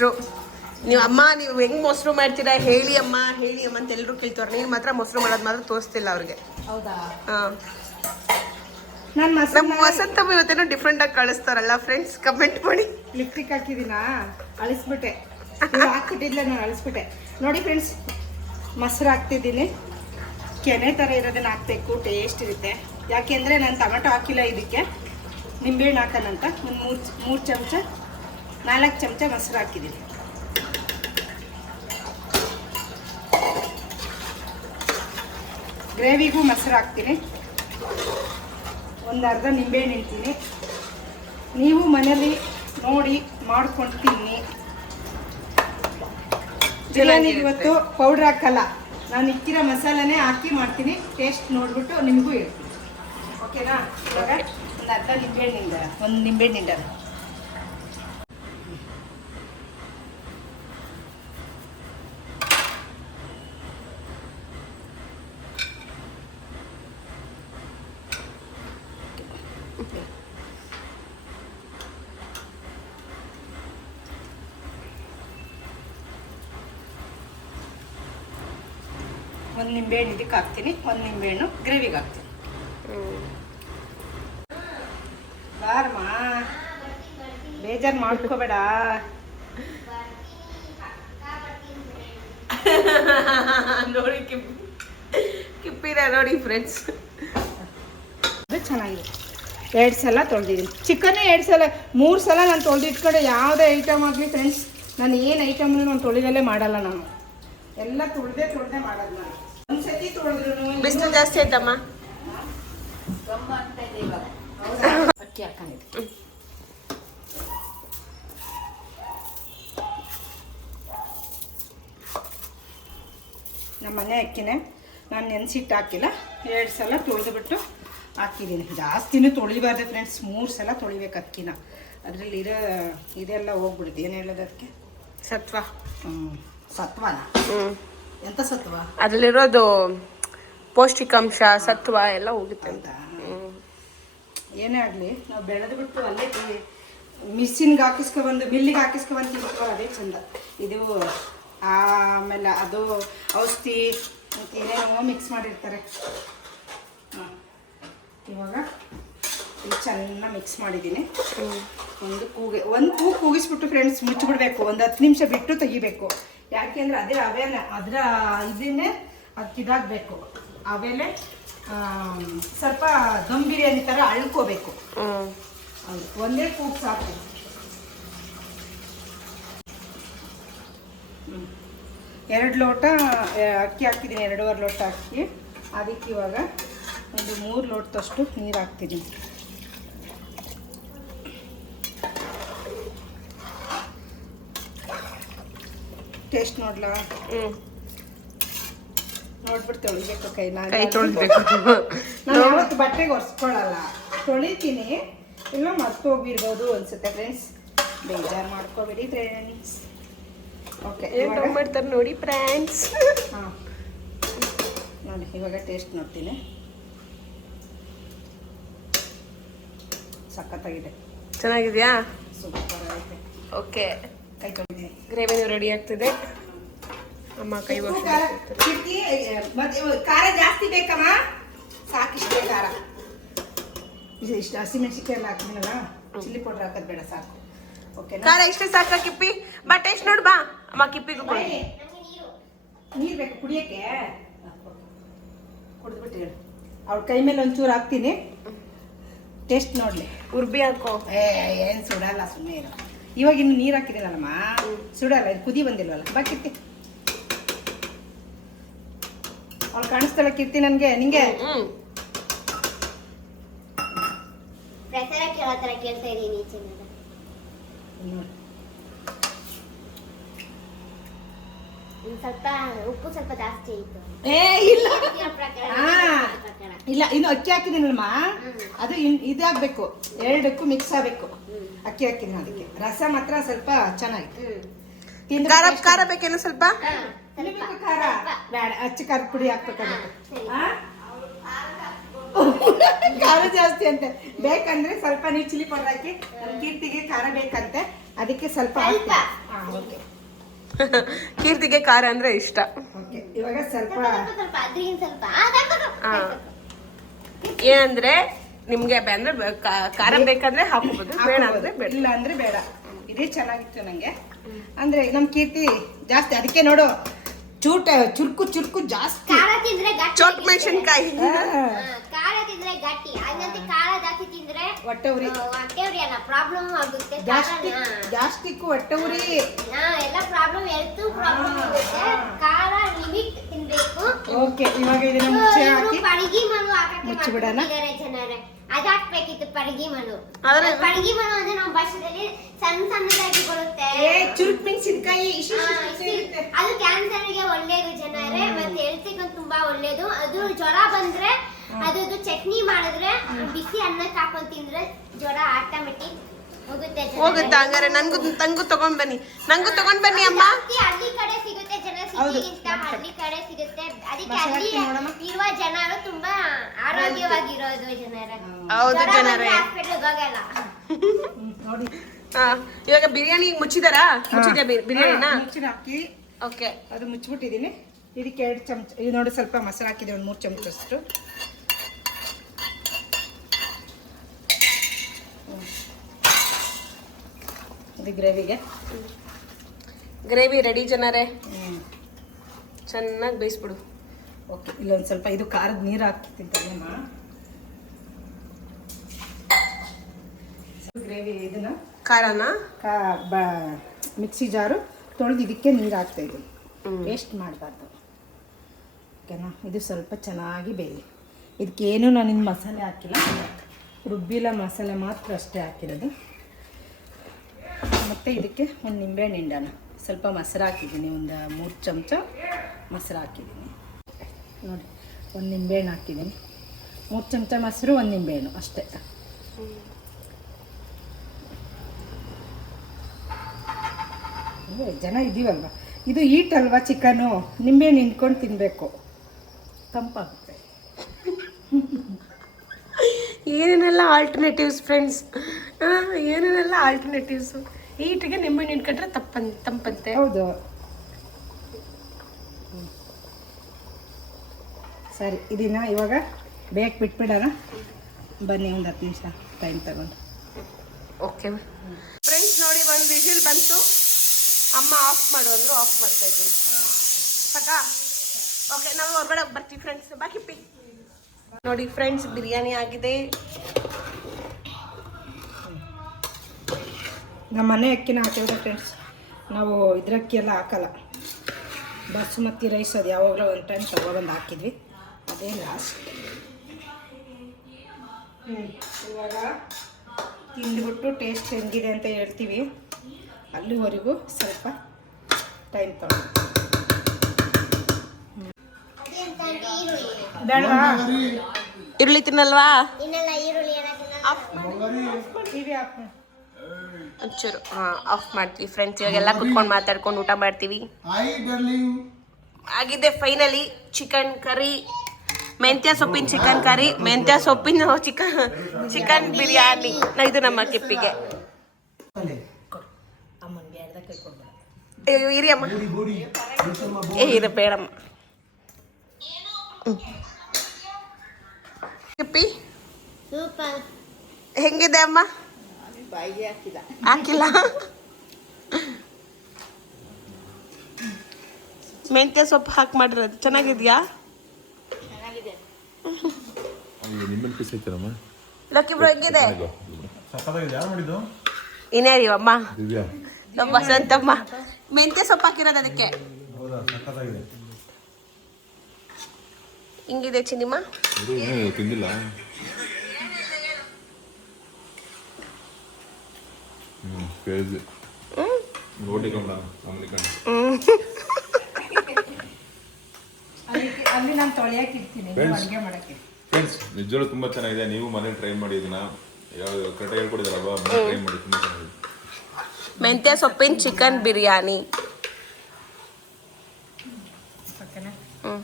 ಮೊಸರು. ನೀವು ಅಮ್ಮ ನೀವು ಹೆಂಗೆ ಮೊಸರು ಮಾಡ್ತೀರಾ? ಹೇಳಿ ಅಮ್ಮ ಹೇಳಿ ಅಮ್ಮ ಅಂತ ಎಲ್ಲರೂ ಕೇಳ್ತಾರೆ ನೀವು ಮಾತ್ರ ಮೊಸರು ಮಾಡೋದು ಮಾತ್ರ ತೋರಿಸ್ತಿಲ್ಲ ಅವ್ರಿಗೆ. ಹೌದಾ? ಹಾಂ. ನಾನು ನಮ್ಮ ವಸಂತ ಇವತ್ತೇನೋ ಡಿಫ್ರೆಂಟ್ ಆಗಿ ಕಳಿಸ್ತಾರಲ್ಲ ಫ್ರೆಂಡ್ಸ್ ಕಮೆಂಟ್ ಮಾಡಿ. ಲಿಪ್ಟಿಕ್ ಹಾಕಿದೀನಾ? ಅಳಿಸ್ಬಿಟ್ಟೆ. ಹಾಕ್ಬಿಟ್ಟಿದ್ಲ ಹಾಕ್ಬಿಟ್ಟಿದ್ಲೆ ನಾನು ಅಳಿಸ್ಬಿಟ್ಟೆ. ನೋಡಿ ಫ್ರೆಂಡ್ಸ್ ಮೊಸರು ಹಾಕ್ತಿದ್ದೀನಿ. ಕೆನೆ ಥರ ಇರೋದನ್ನ ಹಾಕ್ಬೇಕು ಟೇಸ್ಟ್ ಇರುತ್ತೆ. ಯಾಕೆಂದರೆ ನಾನು ಟೊಮೆಟೊ ಹಾಕಿಲ್ಲ ಇದಕ್ಕೆ. ನಿಂಬೆಹಣ್ಣು ಹಾಕೋಣಂತ ಒಂದು ಮೂರು ಮೂರು ಚಮಚ ನಾಲ್ಕು ಚಮಚ ಮೊಸರು ಹಾಕಿದ್ದೀನಿ. ಗ್ರೇವಿಗೂ ಮೊಸರು ಹಾಕ್ತೀನಿ. ಒಂದು ಅರ್ಧ ನಿಂಬೆಹಣ್ಣು ನಿಂತೀನಿ ನೀವು ಮನೇಲಿ ನೋಡಿ ಮಾಡ್ಕೊಂಡು ತಿನ್ನಿ ಬಿರಿಯಾನಿ ಇವತ್ತು ಪೌಡ್ರ್ ಹಾಕಲ್ಲ. ನಾನು ಇಕ್ಕಿರೋ ಮಸಾಲೆನೇ ಹಾಕಿ ಮಾಡ್ತೀನಿ. ಟೇಸ್ಟ್ ನೋಡಿಬಿಟ್ಟು ನಿಮಗೂ ಹೇಳ್ತೀನಿ. ಓಕೆನಾ? ಇವಾಗ ಒಂದು ಅರ್ಧ ನಿಂಬೆಹಣ್ಣಿಂದ ಒಂದು ನಿಂಬೆಹಣ್ಣಿಂದ ಒಂದು ನಿಂಬೆಹಣ್ಣು ಇದಕ್ಕೆ ಹಾಕ್ತೀನಿ. ಒಂದು ನಿಂಬೆಹಣ್ಣು ಗ್ರೇವಿಗೆ ಹಾಕ್ತೀನಿ. ಬಾರಮ್ಮ ಬೇಜಾರು ಮಾಡ್ಕೋಬೇಡ. ನೋಡಿ ಕಿಪ್ ಕಿಪ್ಪಿದೆ ನೋಡಿ ಫ್ರೆಂಡ್ಸ್ ಅದು ಚೆನ್ನಾಗಿದೆ. ಎರಡು ಸಲ ತೊಳೆದಿದ್ದೀನಿ. ಚಿಕನ್ನೇ ಎರಡು ಸಲ ಮೂರು ಸಲ ನಾನು ತೊಳೆದಿಟ್ಕೊಂಡು ಯಾವುದೇ ಐಟಮ್ ಆಗಲಿ ಫ್ರೆಂಡ್ಸ್ ನಾನು ಏನು ಐಟಮ್ನು ನಾನು ತೊಳೆದಲ್ಲೇ ಮಾಡಲ್ಲ ನಾನು. ಎಲ್ಲ ತೊಳೆದೇ ತೊಳೆದೇ ಮಾಡೋದು ನಾನು. ಬಿಸಿಲು ಜಾಸ್ತಿ ಆಯ್ತಮ್ಮ? ಅಕ್ಕಿ ಹಾಕೊಂಡಿದ್ದೆ ನಮ್ಮ ಮನೆ ಅಕ್ಕಿನೇ. ನಾನು ನೆನೆಸಿಟ್ಟು ಹಾಕಿಲ್ಲ. ಎರಡು ಸಲ ತೊಳೆದುಬಿಟ್ಟು ಹಾಕಿದ್ದೀನಿ ಜಾಸ್ತಿನೂ ತೊಳಿಬಾರ್ದು ಫ್ರೆಂಡ್ಸ್ ಮೂರು ಸಲ ತೊಳಿಬೇಕು ಅಕ್ಕಿನ. ಅದರಲ್ಲಿರೋ ಇದೆಲ್ಲ ಹೋಗ್ಬಿಡುತ್ತೆ. ಏನು ಹೇಳೋದು ಅದಕ್ಕೆ? ಸತ್ವ. ಹ್ಞೂ ಸತ್ವನ? ಹ್ಞೂ ಎಂಥ ಸತ್ವ? ಅದ್ರಲ್ಲಿರೋದು ಪೌಷ್ಟಿಕಾಂಶ ಸತ್ವ ಎಲ್ಲ ಹೋಗುತ್ತೆ. ಅಂತ ಏನೇ ಆಗಲಿ ನಾವು ಬೆಳೆದು ಬಿಟ್ಟು ಅಲ್ಲೇ ಮಿಷಿನ್ಗೆ ಹಾಕಿಸ್ಕೊಬಂದು ಮಿಲ್ಲಿಗೆ ಹಾಕಿಸ್ಕೊಬಂದು ತಿಂತೀವಲ್ಲ ಅದೇ ಚಂದ. ಇದು ಆಮೇಲೆ ಅದು ಔಷಧಿ ಮತ್ತು ಏನೇನೋ ಮಿಕ್ಸ್ ಮಾಡಿರ್ತಾರೆ. ಹಾಂ. ಇವಾಗ ಇದು ಚೆನ್ನಾಗಿ ಮಿಕ್ಸ್ ಮಾಡಿದ್ದೀನಿ. ಒಂದು ಕೂಗಿ ಒಂದು ಕೂ ಕೂಗಿಸ್ಬಿಟ್ಟು ಫ್ರೆಂಡ್ಸ್ ಮುಚ್ಚಿಬಿಡ್ಬೇಕು ಒಂದು ಹತ್ತು ನಿಮಿಷ ಬಿಟ್ಟು ತೆಗಿಬೇಕು. ಯಾಕೆಂದ್ರೆ ಅದೇ ಅವೇನೆ ಅದರ ಇದನ್ನೇ ಅದಕ್ಕೆ ಇದಾಗಬೇಕು. ಆಮೇಲೆ ಸ್ವಲ್ಪ ದಮ್ ಬಿರಿಯಾನಿ ಥರ ಅಳ್ಕೋಬೇಕು. ಒಂದೇ ಕೂಪ್ ಸಾಕು. ಎರಡು ಲೋಟ ಅಕ್ಕಿ ಹಾಕಿದ್ದೀನಿ ಎರಡೂವರೆ ಲೋಟ ಅಕ್ಕಿ. ಅದಕ್ಕೆ ಇವಾಗ ಒಂದು ಮೂರು ಲೋಟದಷ್ಟು ನೀರು ಹಾಕ್ತೀನಿ ಟೇಸ್ಟ್ ನೋಡ್ಲಾ? ಹ್ಮ್. ನೋಡ್ಬಿಟ್ಟು ತೊಳಿಬೇಕು ಕೈನ ನಾನು ಕೈ ತೊಳ್ದ್ಬೇಕು ನಾನು ಯಾವತ್ತು ಬಟ್ಟೆಗೆ ಒರೆಸ್ಕೊಳ್ಳಲ್ಲ ತೊಳಿತೀನಿ. ಇಲ್ಲ ಮರ್ತು ಹೋಗಿರ್ಬೋದು ಅನ್ಸುತ್ತೆ ಫ್ರೆಂಡ್ಸ್ ಬೇಜಾರು ಮಾಡ್ಕೋಬೇಡಿ ಫ್ರೆಂಡ್ಸ್ ಓಕೆ ಮಾಡ್ತಾರೆ ನೋಡಿ ಫ್ರೆಂಡ್ಸ್ ಹಾಂ. ನೋಡಿ ಇವಾಗ ಟೇಸ್ಟ್ ನೋಡ್ತೀನಿ. ಸಖತ್ತಾಗಿದೆ. ಚೆನ್ನಾಗಿದ್ಯಾ? ಸೂಪರ್ ಆಗಿದೆ ಓಕೆ ಕೈ ತೊಳಿದ್ದೀನಿ ಗ್ರೇವಿನೂ ರೆಡಿ ಆಗ್ತಿದೆ. ಅಮ್ಮ ಕೈ ವಾಶ್ ಮತ್ತೆ ಖಾರ ಜಾಸ್ತಿ ಬೇಕಮ್ಮ? ಸಾಕಿಷ್ಟೇ ಖಾರ. ಇದು ಇಷ್ಟು ಹಸಿಮೆಣಸಿಕಾಯಿ ಎಲ್ಲ ಹಾಕಿದ್ನಲ್ಲ ಚಿಲ್ಲಿ ಪೌಡರ್ ಹಾಕೋದು ಬೇಡ ಸಾಕು. ಓಕೆ ಖಾರ ಇಷ್ಟೇ ಸಾಕ ಕಿಪ್ಪಿ. ಬಟ್ ಟೇಸ್ಟ್ ನೋಡ್ ಬಾ. ಅಮ್ಮ ಕಿಪ್ಪಿಗೆ ಕೊಡಿ. ನೀರು ಬೇಕು ಕುಡಿಯೋಕ್ಕೆ. ಕುಡಿದ್ಬಿಟ್ಟು ಹೇಳು. ಅವಳ ಕೈ ಮೇಲೆ ಒಂಚೂರು ಹಾಕ್ತೀನಿ. ಟೇಸ್ಟ್ ನೋಡ್ಲಿ. ಉರ್ಬಿ ಹಾಕೋ. ಏ ಏನು ಸುಡಲ್ಲ ಸುಮ್ಮನೆ ಇವಾಗ ಇನ್ನು ನೀರು ಹಾಕಿದ್ದೀನಲ್ಲಮ್ಮ ಸುಡಲ್ಲ ಇದು ಕುದಿ ಬಂದಿಲ್ವಲ್ಲ? ಬಾ ಕಿರ್ತಿ ಅವಳು ಕಾಣಿಸ್ತಾಳ ಕೀರ್ತಿ ನನಗೆ ನಿಂಗೆ? ಪ್ರಸಾರ ಕೇಳೋ ಥರ ಕೇಳ್ತಾ ಇದ್ದೀನಿ ಈಚೆ ಸ್ವಲ್ಪ ಉಪ್ಪು ಸ್ವಲ್ಪ ಜಾಸ್ತಿ ಆಯಿತು. ಏ ಇಲ್ಲ. ಆ. ಇಲ್ಲ ಇನ್ನು ಅಕ್ಕಿ ಹಾಕಿದ್ದೀನಲ್ಲಮ್ಮ ಅದು ಇನ್ ಇದಾಗಬೇಕು. ಎರಡಕ್ಕೂ ಮಿಕ್ಸ್ ಆಗ್ಬೇಕು. ಅಕ್ಕಿ ಹಾಕಿದ್ದೀನಿ ಅದಕ್ಕೆ ರಸ ಮಾತ್ರ ಸ್ವಲ್ಪ ತಿಂದ್ರೆ ಖಾರ ಖಾರ ಬೇಕೇನು ಸ್ವಲ್ಪ? ಖಾರ? ಬೇಡ ಅಚ್ಚ ಖಾರ ಪುಡಿ ಹಾಕ್ಬೇಕಾಗುತ್ತೆ? ಖಾರ ಜಾಸ್ತಿ ಅಂತೆ. ಬೇಕಂದ್ರೆ ಸ್ವಲ್ಪ ನೀ ಚಿಲ್ಲಿ ಪೌಡರ್ ಹಾಕಿ ಕೀರ್ತಿಗೆ ಖಾರ ಬೇಕಂತೆ. ಅದಕ್ಕೆ ಸ್ವಲ್ಪ. ಓಕೆ. ಕೀರ್ತಿಗೆ ಖಾರ ಅಂದ್ರೆ ಇಷ್ಟ. ಓಕೆ ಇವಾಗ ಸ್ವಲ್ಪ. ಏನಂದ್ರೆ ನಿಮ್ಗೆ ಅಂದ್ರೆ ಖಾರ ಬೇಕಂದ್ರೆ ಹಾಕೋಬಹುದು ಬೇಡ ಅಂದ್ರೆ ಬೇಡ. ಇಲ್ಲ ಅಂದ್ರೆ ಬೇಡ. ಇದೇ ಚೆನ್ನಾಗಿತ್ತು ನಂಗೆ. ಅಂದ್ರೆ ನಮ್ ಕೀರ್ತಿ ಜಾಸ್ತಿ ಅದಕ್ಕೆ ನೋಡು ಚೂಟ ಚುರುಕು ಚುರುಕು ಜಾಸ್ತಿ. ಖಾರ ತಿಂದ್ರೆ ಗಟ್ಟಿ. ಚೋಟ್. ಮೆಣಸಿನ್ಕಾಯಿ ಖಾರ ತಿಂದ್ರೆ ಗಟ್ಟಿ. ಹಂಗಂತ ಖಾರ ಜಾಸ್ತಿ ತಿಂದ್ರೆ ಹೊಟ್ಟೆ ಉರಿ. ಹೊಟ್ಟೆ ಉರಿ ಅಲ್ಲ ಪ್ರಾಬ್ಲಮ್ ಆಗುತ್ತೆ. ಜಾಸ್ತಿ. ಜಾಸ್ತಿಕ್ಕು ಹೊಟ್ಟೆ ಉರಿ. ಹಾ, ಎಲ್ಲ ಪ್ರಾಬ್ಲಮ್ ಹೆಲ್ತ್ ಪ್ರಾಬ್ಲಮ್ ಆಗುತ್ತೆ. ಖಾರ ಲಿಮಿಟ್ ತಿನ್ಬೇಕು. ಓಕೆ ಇವಾಗ ಇದನ್ನ ಮುಚ್ಚಿ ಹಾಕಿ. ಪಡಗಿ ಮಣ್ಣು ಹಾಕಕ್ಕೆ ಮುಚ್ಚಿಬಿಡೋಣ? ಜನರೇ. ಅದ್ ಹಾಕ್ಬೇಕಿತ್ತು ಪಡಗಿ ಮನು ಆದ್ರೆ- ಪಡಗಿ ಮನು ಅಂದ್ರೆ ನಮ್ಮ ಭಾಷೆದಲ್ಲಿ ಸಣ್ಣ ಸಣ್ಣದಾಗಿ ಬರುತ್ತೆ. ಏ ಚುರುಕ್ ಮೆಣಸಿನ್ಕಾಯಿ ಇಶಿ ಆ, ಇಷ್ಟು- ಅದು ಕ್ಯಾನ್ಸರ್ಗೆ ಒಳ್ಳೇದು ಜನರೇ ಮತ್ತೆ ಹೆಲ್ತ್ ತುಂಬಾ ಒಳ್ಳೇದು. ಅದು ಜ್ವರ ಬಂದ್ರೆ ಅದ್ರದ್ದು ಚಟ್ನಿ ಮಾಡಿದ್ರೆ ಬಿಸಿ ಅನ್ನಕ್ಕೆ ಹಾಕೊಂಡ್ ತಿಂದ್ರೆ ಜ್ವರ ಆಟೋಮೆಟಿಕ್ ಹೋಗುತ್ತೆ ಹಂಗಾರೆ ನನ್ಗೂ ತಂಗು ತಗೊಂಡ್ ಬನ್ನಿ. ನಂಗು ತಗೊಂಡ್ ಬನ್ನಿ ಅಮ್ಮ. ಹಳ್ಳಿ ಕಡೆ ಸಿಗುತ್ತೆ ಜನ ಹೌದು. ಸಿಟಿಗಿಂತ ಹಳ್ಳಿ ಕಡೆ ಸಿಗುತ್ತೆ. ಅದಕ್ಕೆ ಅಲ್ಲಿ ಇರುವ ಜನರು ತುಂಬಾ ಆರೋಗ್ಯವಾಗಿರೋದು ಜನರ. ಹೌದು ಜನರೇ. ಇವಾಗ ಬಿರಿಯಾನಿ ಮುಚ್ಚಿದಾರಾ? ಮುಚ್ಚಿದ್ಯಾ ಬಿ- ಬಿರಿಯಾನಿನ? ಮುಚ್ಚಿನ ಹಾಕಿ. ಓಕೆ ಅದು ಮುಚ್ಚಿಬಿಟ್ಟಿದ್ದೀನಿ ಇದಕ್ಕೆ ಎರಡು ಚಮಚ ಇದು ನೋಡಿ ಸ್ವಲ್ಪ ಮೊಸರು ಹಾಕಿದೆ ಒಂದು ಮೂರು ಚಮಚಷ್ಟು. ಹ್ಮ್. ಇದು ಗ್ರೇವಿಗೆ? ಗ್ರೇವಿ ರೆಡಿ ಜನರೇ. ಚೆನ್ನಾಗಿ ಬೇಯಿಸ್ಬಿಡು. ಓಕೆ ಇಲ್ಲೊಂದು ಸ್ವಲ್ಪ ಇದು ಖಾರದ ನೀರು ಹಾಕ್ತಿದ್ದೇನೆ ಗ್ರೇವಿ ಇದನ್ನ ಖಾರನ? ಮಿಕ್ಸಿ ಜಾರು ತೊಳೆದು ಇದಕ್ಕೆ ನೀರು ಹಾಕ್ತಾ ಇದ್ದೀನಿ. ವೇಸ್ಟ್ ಮಾಡಬಾರ್ದು. ಓಕೆನಾ? ಇದು ಸ್ವಲ್ಪ ಚೆನ್ನಾಗಿ ಬೇಯಿ. ಇದಕ್ಕೇನು ನಾನು ಇನ್ನು ಮಸಾಲೆ ಹಾಕಿಲ್ಲ. ರುಬ್ಬಿಲ್ಲ ಮಸಾಲೆ ಮಾತ್ರ ಅಷ್ಟೇ ಹಾಕಿರೋದು. ಮತ್ತು ಇದಕ್ಕೆ ಒಂದು ನಿಂಬೆಹಣ್ಣು ಹಿಂಡನ ಸ್ವಲ್ಪ ಮೊಸರು ಹಾಕಿದ್ದೀನಿ, ಒಂದು ಮೂರು ಚಮಚ ಮೊಸರು ಹಾಕಿದ್ದೀನಿ. ನೋಡಿ, ಒಂದು ನಿಂಬೆಹಣ್ಣು ಹಾಕಿದ್ದೀನಿ. ಮೂರು ಚಮಚ ಮೊಸರು, ಒಂದು ನಿಂಬೆಹಣ್ಣು ಅಷ್ಟೇ. ಜನ ಇದ್ದೀವಲ್ವ ಇದು ಈಟ್ ಅಲ್ವಾ ಚಿಕನು ನಿಂಬೆಹಣ್ಣು ಹಿಂಡ್ಕೊಂಡು ತಿನ್ನಬೇಕು ತಂಪಾಗುತ್ತೆ. ಏನೇನೆಲ್ಲ ಆಲ್ಟರ್ನೇಟಿವ್ಸ್ ಫ್ರೆಂಡ್ಸ್ ಏನೇನೆಲ್ಲ ಆಲ್ಟರ್ನೇಟಿವ್ಸು ಈಟಿಗೆ ನಿಂಬೆಹಣ್ಣು ಇಟ್ಕೊಂಡ್ರೆ ತಪ್ಪನ್ ತಂಪಂತೆ. ಹೌದು. ಸರಿ ಇದನ್ನ ಇವಾಗ ಬೇಗ ಬಿಟ್ಬಿಡೋಣ. ಬನ್ನಿ ಒಂದು ಹತ್ತು ನಿಮಿಷ ಟೈಮ್ ತಗೊಂಡು. ಓಕೆ ಫ್ರೆಂಡ್ಸ್ ನೋಡಿ ಒಂದು ವಿಷಲ್ ಬಂತು. ಅಮ್ಮ ಆಫ್ ಮಾಡು ಅಂದ್ರು ಆಫ್ ಮಾಡ್ತಾ ಇದ್ದೀನಿ. ಸಾಕಾ ಓಕೆ ನಾವು ಹೊರಗಡೆ ಬರ್ತೀವಿ ಫ್ರೆಂಡ್ಸ್ ಬಾಕಿ ಪಿ. ನೋಡಿ ಫ್ರೆಂಡ್ಸ್ ಬಿರಿಯಾನಿ ಆಗಿದೆ. ನಮ್ಮ ಮನೆ ಅಕ್ಕಿನ ಹಾಕಿದ್ರೆ ಫ್ರೆಂಡ್ಸ್ ನಾವು ಇದ್ರಕ್ಕಿ ಎಲ್ಲ ಹಾಕಲ್ಲ ಬಾಸುಮತಿ ರೈಸ್ ಅದು ಯಾವಾಗಲೂ ಒಂದು ಟೈಮ್ ತಗೊಬಂದು ಹಾಕಿದ್ವಿ. ಅದೇ ಲಾಸ್ಟ್ ಇವಾಗ ತಿಂದ್ಬಿಟ್ಟು ಟೇಸ್ಟ್ ಹೆಂಗಿದೆ ಅಂತ ಹೇಳ್ತೀವಿ. ಅಲ್ಲಿವರೆಗೂ ಸ್ವಲ್ಪ ಟೈಮ್ ತಗೊಂಡು. ಈರುಳ್ಳಿ ತಿನ್ನಲ್ವಾ? ಟಿವಿ ಈರುಳ್ಳಿ ಒಂಚೂರು ಹಾಂ ಆಫ್ ಮಾಡ್ತೀವಿ ಫ್ರೆಂಡ್ಸ್ ಇವಾಗೆಲ್ಲ ಕುತ್ಕೊಂಡು ಮಾತಾಡ್ಕೊಂಡು ಊಟ ಮಾಡ್ತೀವಿ. ಆಗಿದೆ ಫೈನಲಿ ಚಿಕನ್ ಕರಿ ಮೆಂತ್ಯ ಸೊಪ್ಪಿನ ಚಿಕನ್ ಕರಿ ಮೆಂತ್ಯ ಸೊಪ್ಪಿನ ಚಿಕನ್ ಚಿಕನ್ ಬಿರಿಯಾನಿ ಇದು ನಮ್ಮ ಕೆಪ್ಪಿಗೆ ಅಮ್ಮನಿಗೆ ಅರ್ಧ ಕೈ ಕೊಡ್ಬೇಡ ಅಯ್ಯೋ, ಇರಿ ಅಮ್ಮ ಏ ಇದು ಬೇಡಮ್ಮ. ಕೆಪ್ಪಿ ಸೂಪರ್. ಹೆಂಗಿದೆ ಅಮ್ಮ? ಬಾಯಿಗೆ ಹಾಕಿಲ್ಲ. ಹಾಕಿಲ್ಲ? ಮೆಂತ್ಯ ಸೊಪ್ಪು ಹಾಕಿ ಮಾಡಿರೋದು. ಚೆನ್ನಾಗಿದ್ಯಾ? ನಿಮ್ಮಲ್ಲಿ ಪೀಸ್ ಐತನಮ್ಮ? ಲಕ್ಕಿ ಬ್ರೋ ಹೆಂಗಿದೆ? ನಮ್ಮ ವಸಂತಮ್ಮ. ಮೆಂತ್ಯ ಸೊಪ್ಪು ಹಾಕಿರೋದು ಅದಕ್ಕೆ. ಹಿಂಗಿದೆ ಇನ್ನೂ ತಿಂದಿಲ್ಲ? ಹ್ಞೂ ಕೇಳಿದ್ವಿ ರೋಟಿ ಕಂಡ ಆಮ್ಲಿ ಅಲ್ಲಿ ಅಲ್ಲಿ ನಾನು ತೊಳೆಯಕ್ಕೆ ಇರ್ತೀನಿ ನೀವು Friends. ಅಡುಗೆ ಮಾಡೋಕ್ಕೆ ಫ್ರೆಂಡ್ಸ್ ನಿಜವಾಗ್ಲೂ ತುಂಬ ಚೆನ್ನಾಗಿದೆ. ನೀವು ಮನೇಲಿ ಟ್ರೈ ಮಾಡಿ ಇದನ್ನ ಯಾವ ಕರೆಕ್ಟಾಗಿ ಹೇಳ್ಕೊಡಿದಾರಲ್ವಾ ಮನೆ ಟ್ರೈ ಮಾಡಿ ತುಂಬ ಚೆನ್ನಾಗಿದೆ. ಮೆಂತ್ಯ ಸೊಪ್ಪಿನ ಚಿಕನ್ ಬಿರಿಯಾನಿ. ಹ್ಮ್. ಹ್ಞೂ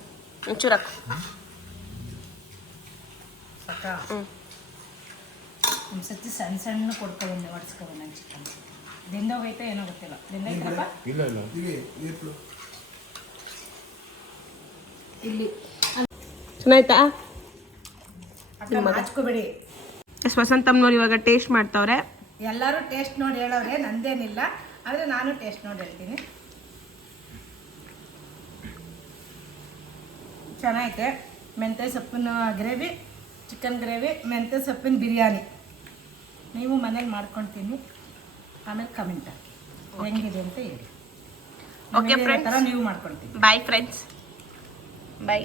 ಒಂಚೂರು ಹಾಕು. ಸಾಕಾ ಒಂದು ಸತಿ ಸಣ್ಣ ಸಣ್ಣ ಕೊಡ್ಕೊಂಡು ಒಡಿಸ್ಕೊಂಡು ನನ್ನ ಚಿಕನ್ ದಿಂದೋಗೈತೆ ಏನೋ ಗೊತ್ತಿಲ್ಲ. ದಿಂದ ಇಲ್ಲ ಇಲ್ಲ ಇಲ್ಲಿ. ಚೆನ್ನಾಯ್ತಾ? ಹಚ್ಕೋಬೇಡಿ ವಸಂತಮ್ಮನವ್ರು ಇವಾಗ ಟೇಸ್ಟ್ ಮಾಡ್ತಾವ್ರೆ. ಎಲ್ಲರೂ ಟೇಸ್ಟ್ ನೋಡಿ ಹೇಳೋರೆ ನಂದೇನಿಲ್ಲ. ಆದ್ರೆ ನಾನು ಟೇಸ್ಟ್ ನೋಡಿ ಹೇಳ್ತೀನಿ. ಚೆನ್ನಾಗೈತೆ. ಮೆಂತ್ಯ ಸೊಪ್ಪಿನ ಗ್ರೇವಿ ಚಿಕನ್ ಗ್ರೇವಿ ಮೆಂತ್ಯ ಸೊಪ್ಪಿನ ಬಿರಿಯಾನಿ. ನೀವು ಮನೇಲಿ ಮಾಡ್ಕೊಳ್ತೀನಿ ಆಮೇಲೆ ಕಮೆಂಟ್ ಹಾಕಿ. ಹೆಂಗಿದೆ ಅಂತ ಹೇಳಿ. Okay friends. ಥರ ನೀವು ಮಾಡ್ಕೊಳ್ತೀನಿ ಬಾಯ್ ಫ್ರೆಂಡ್ಸ್ ಬಾಯ್